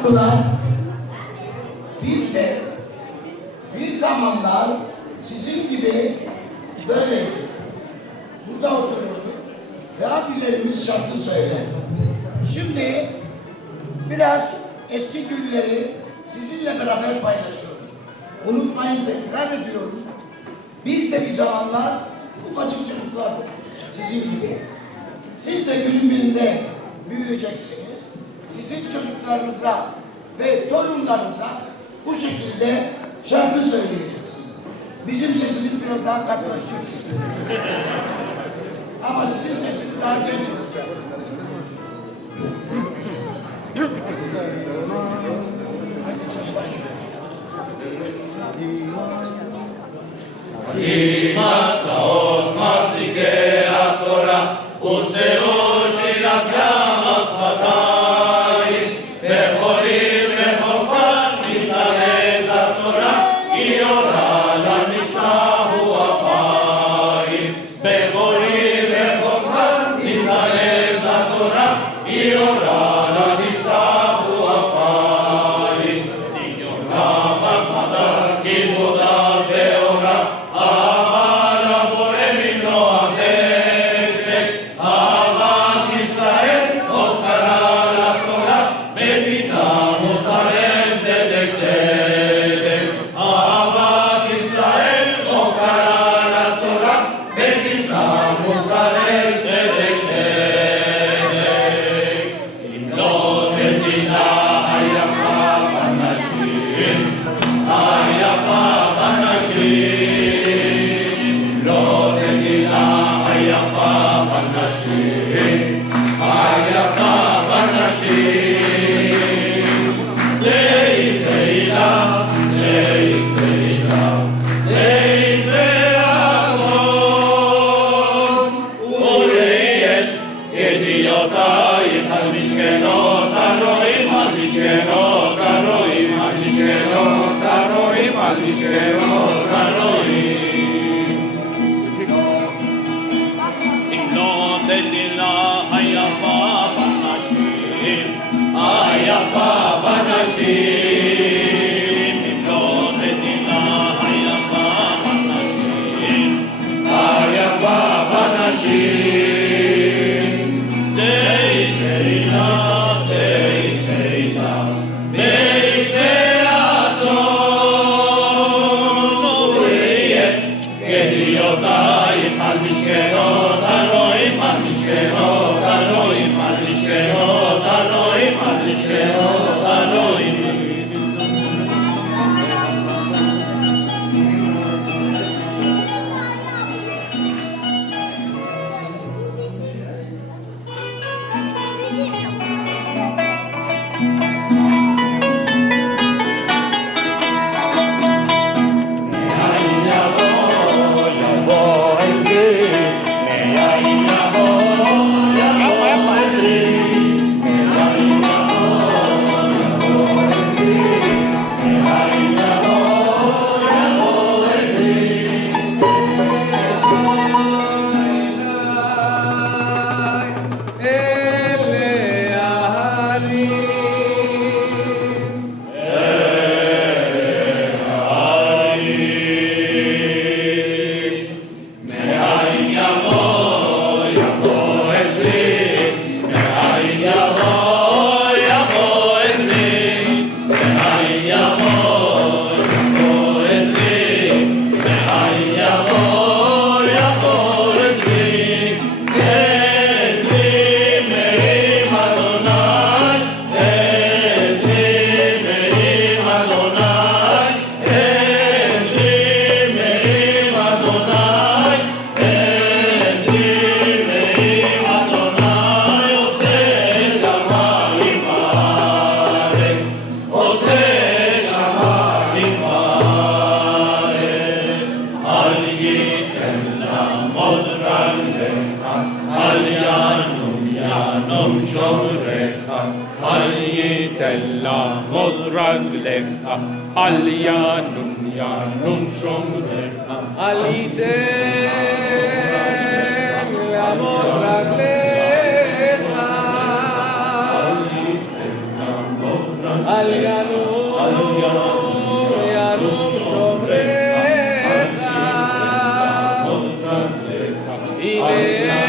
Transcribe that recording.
yaptılar. Biz de bir zamanlar sizin gibi böyleydik. Burada oturuyorduk ve abilerimiz şarkı söylerdi. Şimdi biraz eski günleri sizinle beraber paylaşıyoruz. Unutmayın, tekrar ediyorum. Biz de bir zamanlar ufacık çocuklardık sizin gibi. Siz de günün birinde büyüyeceksiniz. Sizin çocuklarınıza ve torunlarınıza bu şekilde şarkı söyleyeceksiniz. Bizim sesimiz biraz daha katlaşıyor. Ama sizin sesiniz daha genç olacak. Imasta ormas dikea Torah, וזהו שילקם השפתיים, וחולים וחופן תסרס התורה, היא אורה למשתהו אפיים. בחולים וחופן תסרס התורה, היא אורה למשתהו אפיים. דמיון רחב מדר כיבודה ואורה, אבל הבורא ממנו החשק, אהבת ישראל עוד קרא לתורה, מדינה מוסרי צדק צדק. אהבת ישראל עוד קרא לתורה, מדינה מוסרי צדק צדק. למלוא מדינה היפה בנשים, היפה בנשים. לא מדינה היפה בנשים, היפה בנשים. זי זילה, זי זילה, זי ואסון. וראיית ידיעותייך על משכנות הרועים, על משכנות הרועים, על משכנות הרועים, על משכנות הרועים. למנות אלילה היפה בנשים, היפה בנשים. למנות אלילה היפה בנשים, היפה בנשים. זי זילה, זי זילה, זי ואסון. וראיית ידיעותייך על משכנות הרועים, על משכנות הרועים, על משכנות הרועים, על משכנות הרועים. אל ייתן לעמוד רגליך, אל ינום ינום שומרך. אל ייתן לעמוד רגליך, אל ינום שומרך, הנה